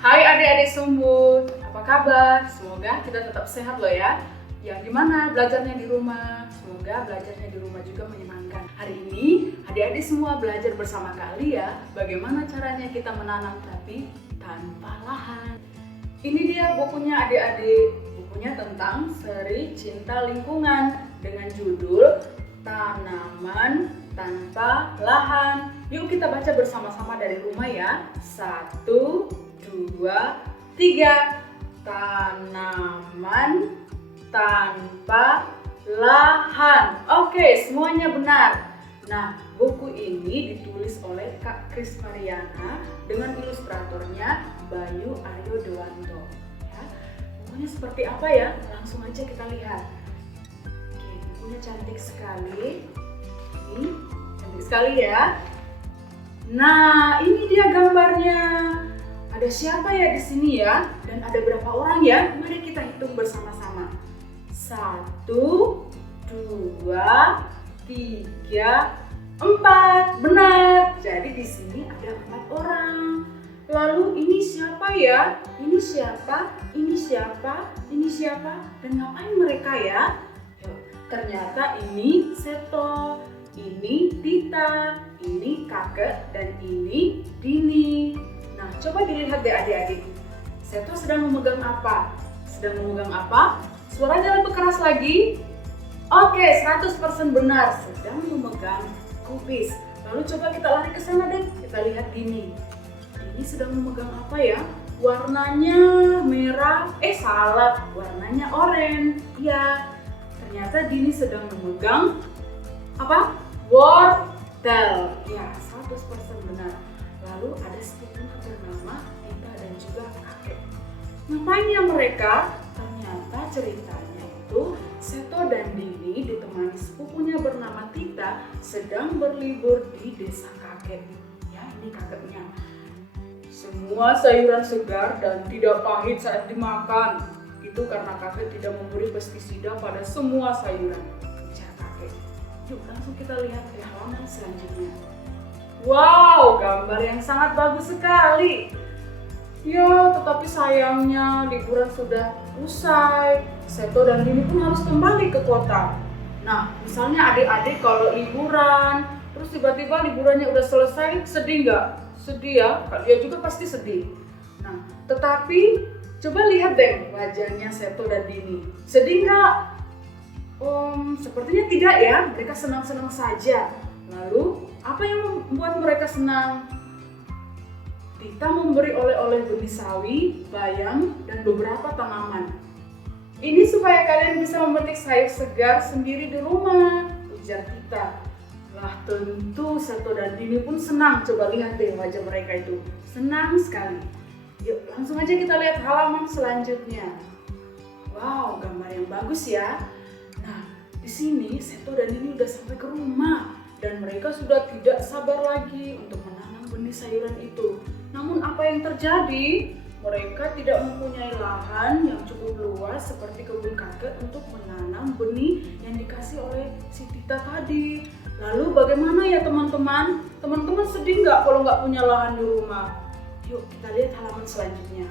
Hai adik-adik Sumbut, apa kabar? Semoga kita tetap sehat loh ya. Yang gimana belajarnya di rumah? Semoga belajarnya di rumah juga menyenangkan. Hari ini adik-adik semua belajar bersama kali ya, bagaimana caranya kita menanam tapi tanpa lahan. Ini dia bukunya adik-adik, bukunya tentang Seri Cinta Lingkungan dengan judul Tanaman Tanpa Lahan. Yuk kita baca bersama-sama dari rumah ya. 1, 2, 3. Tanaman tanpa lahan. Oke, semuanya benar. Nah, buku ini ditulis oleh Kak Kris Mariana dengan ilustratornya Bayu Aryo Dewanto. Ya, bukunya seperti apa ya? Langsung aja kita lihat. Oke, bukunya cantik sekali. Ini cantik sekali ya. Nah, ini dia gambarnya. Ada siapa ya di sini ya? Dan ada berapa orang ya? Mari kita hitung bersama-sama. 1, 2, 3, 4. Benar. Jadi di sini ada 4 orang. Lalu ini siapa ya? Ini siapa? Ini siapa? Ini siapa? Dan ngapain mereka ya? Ternyata ini Seto, ini Tita, ini Kakek, dan ini Dini. Nah, coba dilihat deh adik-adik. Seto sedang memegang apa? Sedang memegang apa? Suaranya lebih keras lagi. Oke, 100% benar. Sedang memegang kubis. Lalu coba kita lari ke sana deh. Kita lihat Dini. Dini sedang memegang apa ya? Warnanya merah. Salah. Warnanya oranye. Ya. Ternyata Dini sedang memegang apa? Wortel. Ya, 100% benar. Lalu ada sepupunya bernama Tita dan juga Kakek. Ngapain ya mereka? Ternyata ceritanya itu Seto dan Dini ditemani sepupunya bernama Tita sedang berlibur di desa Kakek. Ya, ini kakeknya. Semua sayuran segar dan tidak pahit saat dimakan. Itu karena kakek tidak memberi pestisida pada semua sayuran. Ujar kakek. Yuk langsung kita lihat ke halaman selanjutnya. Wow, gambar yang sangat bagus sekali. Ya, tetapi sayangnya liburan sudah usai. Seto dan Dini pun harus kembali ke kota. Nah, misalnya adik-adik kalau liburan, terus tiba-tiba liburannya udah selesai, sedih nggak? Sedih ya, dia juga pasti sedih. Nah, tetapi coba lihat deh wajahnya Seto dan Dini. Sedih nggak? Sepertinya tidak ya, mereka senang-senang saja. Lalu, apa yang membuat mereka senang? Tita memberi oleh-oleh benih sawi, bayam, dan beberapa tanaman. Ini supaya kalian bisa memetik sayur segar sendiri di rumah, ujar Tita. Lah tentu Seto dan Dini pun senang. Coba lihat deh wajah mereka itu. Senang sekali. Yuk langsung aja kita lihat halaman selanjutnya. Wow, gambar yang bagus ya. Nah, di sini Seto dan Dini udah sampai ke rumah. Dan mereka sudah tidak sabar lagi untuk menanam benih sayuran itu. Namun apa yang terjadi? Mereka tidak mempunyai lahan yang cukup luas seperti kebun kakek untuk menanam benih yang dikasih oleh si Tita tadi. Lalu bagaimana ya teman-teman? Teman-teman sedih nggak kalau nggak punya lahan di rumah? Yuk kita lihat halaman selanjutnya.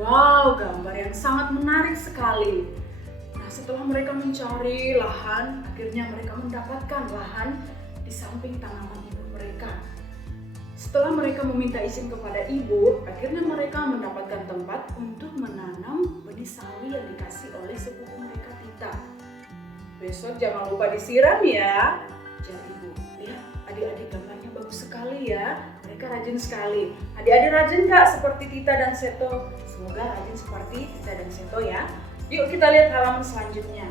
Wow, gambar yang sangat menarik sekali. Setelah mereka mencari lahan, akhirnya mereka mendapatkan lahan di samping tanaman ibu mereka. Setelah mereka meminta izin kepada ibu, akhirnya mereka mendapatkan tempat untuk menanam benih sawi yang dikasih oleh sepupu mereka Tita. Besok jangan lupa disiram ya, ujar ibu. Lihat, adik-adik gambarnya bagus sekali ya. Mereka rajin sekali. Adik-adik rajin nggak seperti Tita dan Seto? Semoga rajin seperti Tita dan Seto ya. Yuk kita lihat halaman selanjutnya.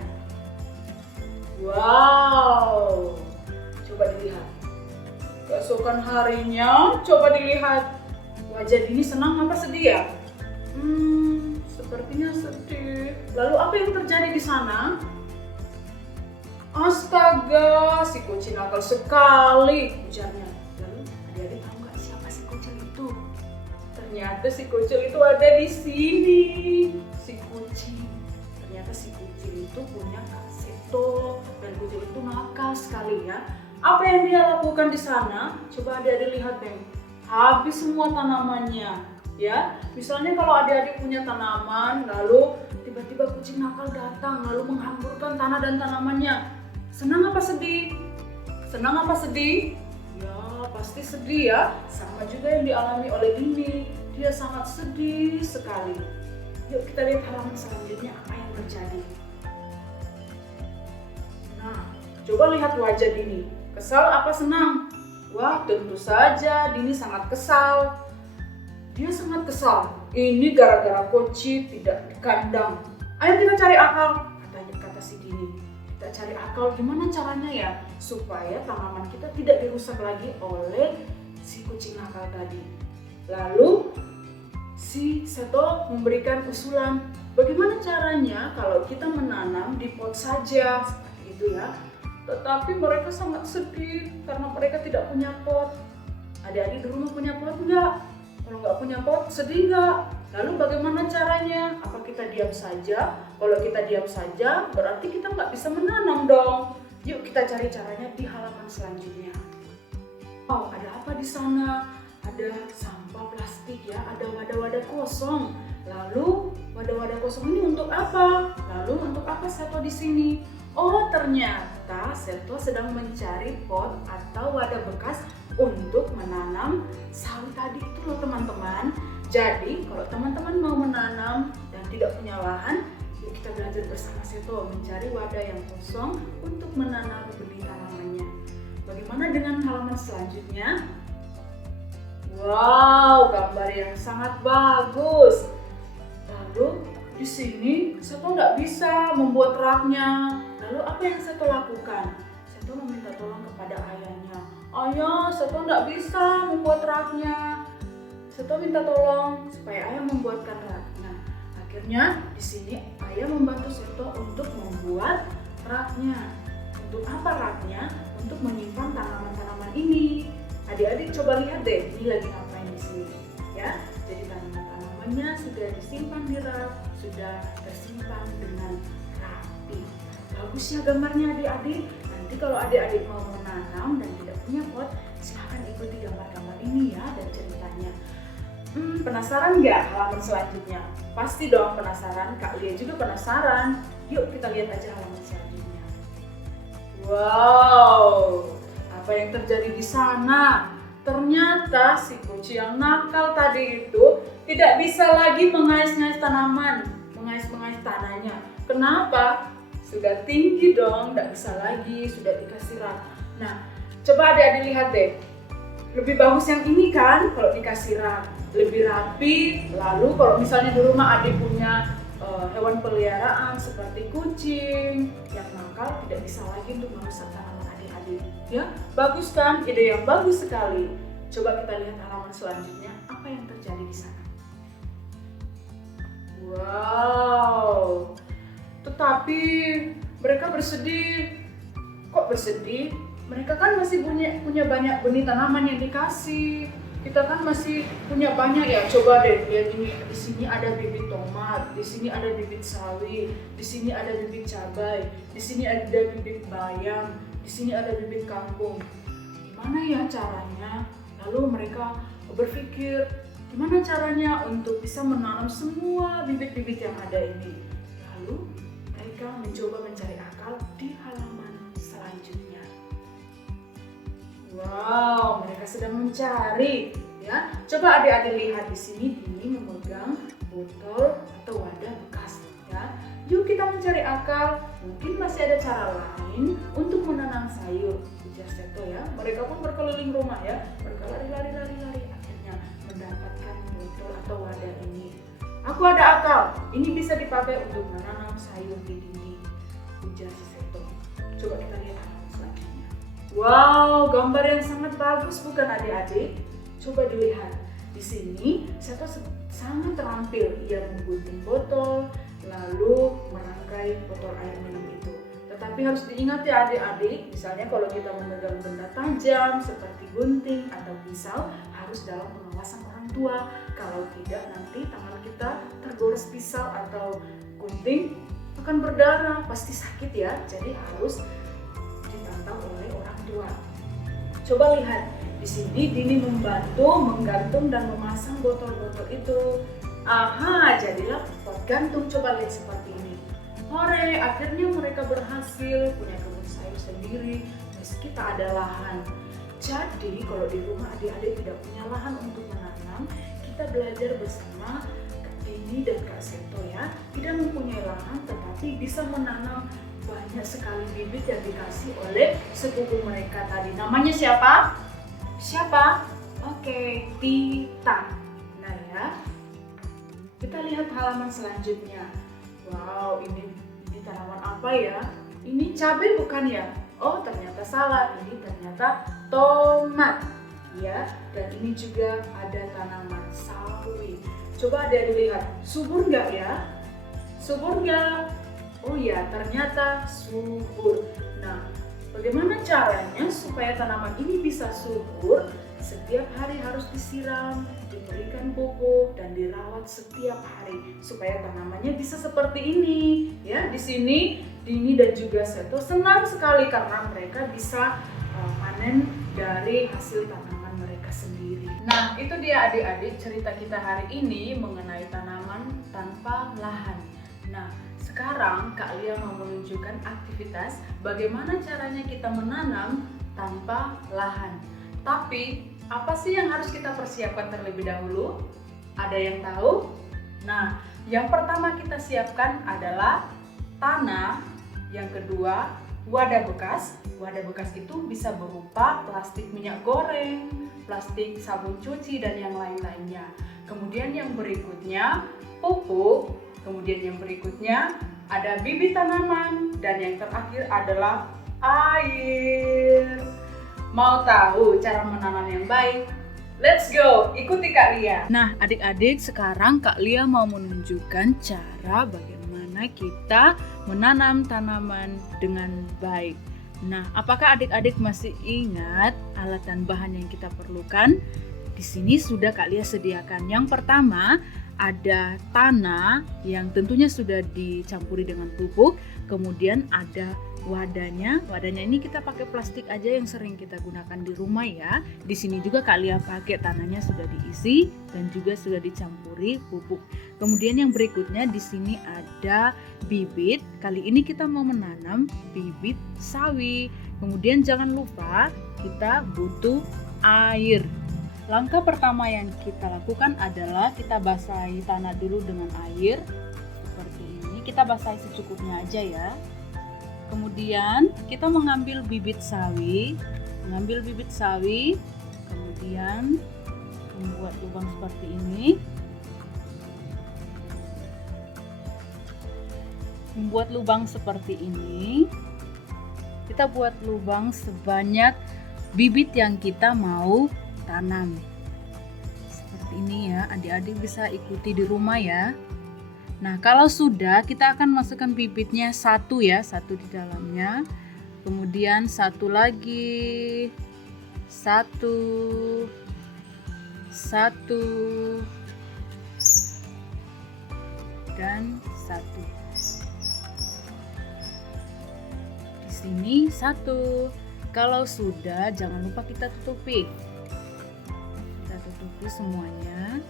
Wow, coba dilihat. Keesokan harinya, coba dilihat. Wajah Dini senang apa sedih ya? Sepertinya sedih. Lalu apa yang terjadi di sana? Astaga, si kucing nakal sekali, ujarnya. Lalu adik-adik tahu nggak siapa si kucing itu? Ternyata si kucing itu ada di sini. Si kucing. Ternyata si kucing itu punya Kak Seto dan kucing itu nakal sekali ya. Apa yang dia lakukan di sana? Coba adik-adik lihat deh. Habis semua tanamannya. Ya, misalnya kalau adik-adik punya tanaman, lalu tiba-tiba kucing nakal datang, lalu menghamburkan tanah dan tanamannya. Senang apa sedih? Senang apa sedih? Ya, pasti sedih ya. Sama juga yang dialami oleh Dini. Dia sangat sedih sekali. Yuk kita lihat halaman selanjutnya apa yang terjadi. Nah, coba lihat wajah Dini. Kesal apa senang? Wah, tentu saja Dini sangat kesal. Dia sangat kesal. Ini gara-gara Koci tidak di kandang. Ayo kita cari akal, kata si Dini. Kita cari akal gimana caranya ya supaya tanaman kita tidak dirusak lagi oleh si kucing nakal tadi. Lalu si Seto memberikan usulan, bagaimana caranya kalau kita menanam di pot saja, seperti itu ya. Tetapi mereka sangat sedih karena mereka tidak punya pot. Adik-adik di rumah punya pot enggak? Kalau nggak punya pot, sedih nggak? Lalu bagaimana caranya? Apa kita diam saja? Kalau kita diam saja, berarti kita nggak bisa menanam dong. Yuk kita cari caranya di halaman selanjutnya. Oh, ada apa di sana? Ada sampah plastik ya, ada wadah-wadah kosong. Lalu wadah-wadah kosong ini untuk apa? Lalu untuk apa Seto di sini? Oh, ternyata Seto sedang mencari pot atau wadah bekas untuk menanam sawi tadi itu loh teman-teman. Jadi kalau teman-teman mau menanam dan tidak punya lahan, yuk kita belajar bersama Seto mencari wadah yang kosong untuk menanam benih tanamannya. Bagaimana dengan halaman selanjutnya? Wow, gambar yang sangat bagus. Lalu di sini Seto nggak bisa membuat raknya. Lalu apa yang Seto lakukan? Seto meminta tolong kepada ayahnya. Ayah, Seto nggak bisa membuat raknya. Seto minta tolong supaya ayah membuatkan raknya. Akhirnya di sini ayah membantu Seto untuk membuat raknya. Untuk apa raknya? Untuk menyimpan tanaman-tanaman ini. Adik-adik coba lihat deh, ini lagi ngapain di sini, ya. Jadi tanaman-tanamannya sudah disimpan di rak, sudah tersimpan dengan rapi. Bagus ya gambarnya adik-adik. Nanti kalau adik-adik mau menanam dan tidak punya pot, silahkan ikuti gambar-gambar ini ya dan ceritanya. Penasaran nggak halaman selanjutnya? Pasti dong penasaran, Kak Lia juga penasaran. Yuk kita lihat aja halaman selanjutnya. Wow, apa yang terjadi di sana? Ternyata si kucing yang nakal tadi itu tidak bisa lagi mengais-ngais tanaman, mengais-mengais tanahnya. Kenapa? Sudah tinggi dong, tidak bisa lagi, sudah dikasih rak. Nah, coba adik-adik lihat deh. Lebih bagus yang ini kan kalau dikasih rak, lebih rapi. Lalu kalau misalnya di rumah adik punya hewan peliharaan seperti kucing yang nakal, tidak bisa lagi untuk merusak tanaman adik-adik. Ya, bagus kan? Ide yang bagus sekali. Coba kita lihat halaman selanjutnya, apa yang terjadi di sana. Wow, tetapi mereka bersedih. Kok bersedih? Mereka kan masih punya banyak benih tanaman yang dikasih. Kita kan masih punya banyak ya. Coba deh lihat ini. Di sini ada bibit tomat, di sini ada bibit sawi, di sini ada bibit cabai, di sini ada bibit bayam, di sini ada bibit kangkung. Gimana ya caranya? Lalu mereka berpikir, gimana caranya untuk bisa menanam semua bibit-bibit yang ada ini? Lalu mereka mencoba mencari akal di halaman selanjutnya. Wow, mereka sedang mencari, ya. Coba adik-adik lihat di sini, ini memegang botol atau wadah bekas, ya. Yuk kita mencari akal. Mungkin masih ada cara lain untuk menanam sayur, ujar Seto ya. Mereka pun berkeliling rumah ya. Mereka lari, akhirnya mendapatkan botol atau wadah ini. Aku ada akal. Ini bisa dipakai untuk menanam sayur di dinding, ujar si Seto. Coba kita lihat halaman selanjutnya. Wow, gambar yang sangat bagus bukan adik-adik? Coba dilihat. Di sini Seto sangat terampil. Ia menggunting botol, lalu merangkai botol air minum itu. Tetapi harus diingat ya adik-adik, misalnya kalau kita memegang benda tajam seperti gunting atau pisau, harus dalam pengawasan orang tua. Kalau tidak nanti tangan kita tergores pisau atau gunting akan berdarah, pasti sakit ya. Jadi harus dipantau oleh orang tua. Coba lihat, di Di sini Dini membantu menggantung dan memasang botol-botol itu. Aha, jadilah pot gantung. Coba lihat seperti ini. Hore, akhirnya mereka berhasil punya kebun sayur sendiri meski tak ada lahan. Jadi kalau di rumah adik-adik tidak punya lahan untuk menanam, kita belajar bersama Kak Dini dan Kak Seto ya. Tidak mempunyai lahan tetapi bisa menanam banyak sekali bibit yang dikasih oleh sepupu mereka tadi. Namanya siapa? Siapa? Oke, Tita. Nah ya, kita lihat halaman selanjutnya. Wow, ini tanaman apa ya? Ini cabai bukan ya? Oh, ternyata salah. Ini ternyata tomat. Ya, dan ini juga ada tanaman sawi. Coba adik-adik lihat, subur nggak ya? Subur nggak? Oh ya, ternyata subur. Nah, bagaimana caranya supaya tanaman ini bisa subur? Setiap hari harus disiram, diberikan pupuk dan dirawat setiap hari supaya tanamannya bisa seperti ini. Ya, di sini Dini dan juga Seto senang sekali karena mereka bisa panen dari hasil tanaman mereka sendiri. Nah, itu dia adik-adik cerita kita hari ini mengenai tanaman tanpa lahan. Nah, sekarang Kak Lia mau menunjukkan aktivitas bagaimana caranya kita menanam tanpa lahan. Tapi apa sih yang harus kita persiapkan terlebih dahulu? Ada yang tahu? Nah, yang pertama kita siapkan adalah tanah, yang kedua wadah bekas. Wadah bekas itu bisa berupa plastik minyak goreng, plastik sabun cuci dan yang lain-lainnya. Kemudian yang berikutnya pupuk, kemudian yang berikutnya ada bibit tanaman dan yang terakhir adalah air. Mau tahu cara menanam yang baik? Let's go, ikuti Kak Lia. Nah, adik-adik, sekarang Kak Lia mau menunjukkan cara bagaimana kita menanam tanaman dengan baik. Nah, apakah adik-adik masih ingat alat dan bahan yang kita perlukan? Di sini sudah Kak Lia sediakan. Yang pertama, ada tanah yang tentunya sudah dicampuri dengan pupuk, kemudian ada wadahnya. Wadahnya ini kita pakai plastik aja yang sering kita gunakan di rumah ya. Di sini juga Kak Lia pakai tanahnya sudah diisi dan juga sudah dicampuri pupuk. Kemudian yang berikutnya di sini ada bibit. Kali ini kita mau menanam bibit sawi. Kemudian jangan lupa kita butuh air. Langkah pertama yang kita lakukan adalah kita basahi tanah dulu dengan air seperti ini. Kita basahi secukupnya aja ya. Kemudian kita mengambil bibit sawi, kemudian membuat lubang seperti ini. Membuat lubang seperti ini. Kita buat lubang sebanyak bibit yang kita mau tanam. Seperti ini ya, adik-adik bisa ikuti di rumah ya. Nah, kalau sudah, kita akan masukkan bibitnya satu di dalamnya. Kemudian satu lagi, satu, dan satu. Di sini satu. Kalau sudah, jangan lupa kita tutupi. Kita tutupi semuanya.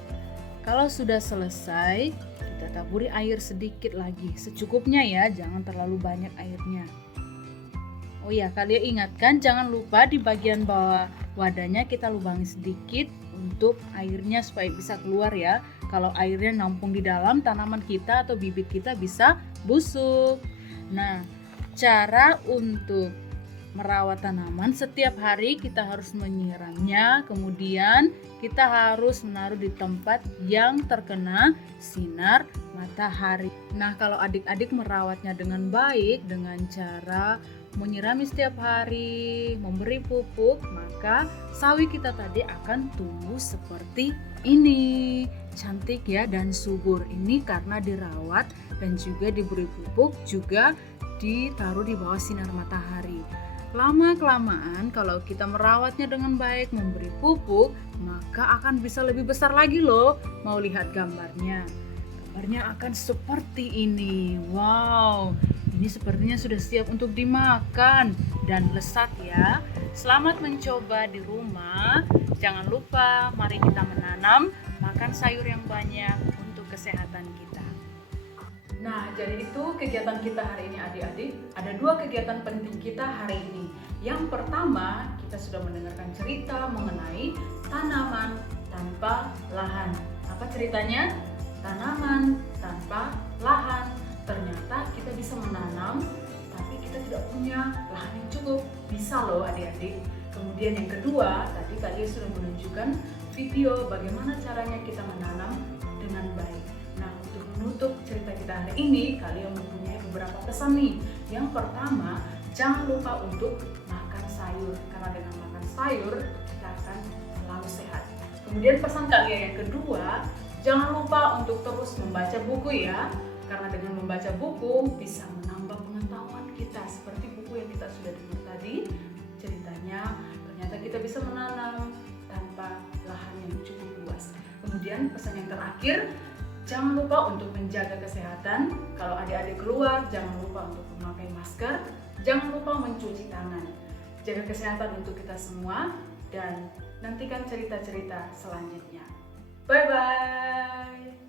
Kalau sudah selesai, kita taburi air sedikit lagi, secukupnya ya, jangan terlalu banyak airnya. Oh ya, kalian ingatkan jangan lupa di bagian bawah wadahnya kita lubangi sedikit untuk airnya supaya bisa keluar ya. Kalau airnya nampung di dalam, tanaman kita atau bibit kita bisa busuk. Nah, cara untuk merawat tanaman, setiap hari kita harus menyiramnya, kemudian kita harus menaruh di tempat yang terkena sinar matahari. Nah, kalau adik-adik merawatnya dengan baik dengan cara menyirami setiap hari, memberi pupuk, maka sawi kita tadi akan tumbuh seperti ini. Cantik ya dan subur. Ini karena dirawat dan juga diberi pupuk, juga ditaruh di bawah sinar matahari. Lama-kelamaan kalau kita merawatnya dengan baik, memberi pupuk, maka akan bisa lebih besar lagi loh. Mau lihat gambarnya? Gambarnya akan seperti ini. Wow, ini sepertinya sudah siap untuk dimakan dan lezat ya. Selamat mencoba di rumah. Jangan lupa, mari kita menanam, makan sayur yang banyak untuk kesehatan kita. Nah, jadi itu kegiatan kita hari ini adik-adik. Ada 2 kegiatan penting kita hari ini. Yang pertama, kita sudah mendengarkan cerita mengenai tanaman tanpa lahan. Apa ceritanya? Tanaman tanpa lahan. Ternyata kita bisa menanam, tapi kita tidak punya lahan yang cukup. Bisa loh adik-adik. Kemudian yang kedua, tadi kalian sudah menunjukkan video bagaimana caranya kita menanam dengan baik. Nah, untuk menutup cerita kita hari ini, kalian mempunyai beberapa pesan nih. Yang pertama, jangan lupa untuk makan sayur, karena dengan makan sayur kita akan selalu sehat. Kemudian pesan kalian yang kedua, jangan lupa untuk terus membaca buku ya, karena dengan membaca buku bisa menambah pengetahuan kita. Seperti buku yang kita sudah dengar tadi, ceritanya ternyata kita bisa menanam tanpa lahan yang cukup luas. Kemudian pesan yang terakhir, jangan lupa untuk menjaga kesehatan. Kalau adik-adik keluar, jangan lupa untuk memakai masker. Jangan lupa mencuci tangan. Jaga kesehatan untuk kita semua dan nantikan cerita-cerita selanjutnya. Bye-bye.